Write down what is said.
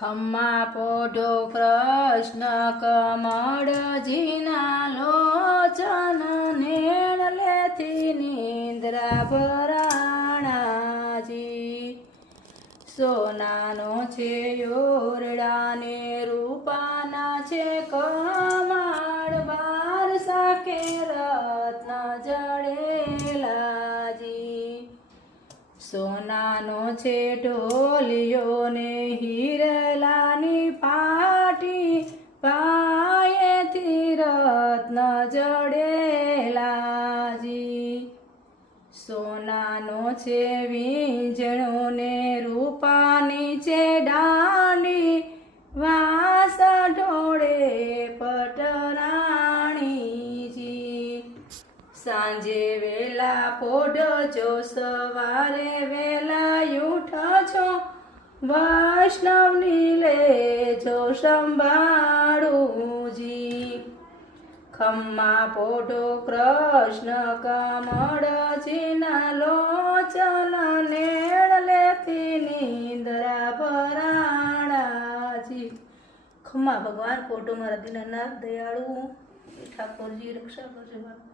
ખમ્મા પોઢો કૃષ્ણ કમળજીના લોચન નેણ લેતી નિંદ્રા ભરાણાજી સોનાનો છે ઓરડાને રૂપાના છે કમાળ બાર સાકે રત્ન જડેલાજી સોનાનો છે ઢોલિયો ને હિરલાની પાટી પાયેથી રત્ન જડેલાજી સોનાનો છે વીંજણો ને રૂપાની છે દાંડી વાસ ઢોળે પટરાણીજી સાંજે વેલા પોઢજો સવારે વેલા ઉઠજો વૈષ્ણવની લેજો સંભાળુજી ખમ્મા પોઢો કૃષ્ણ કમળજીના લોચન નેણ લેતી નિંદ્રા ભરાણાજી ખમ્મા ભગવાન પોઢો મારા દીનાનાથ દયાળુ ઠાકોરજી રક્ષા કરજો.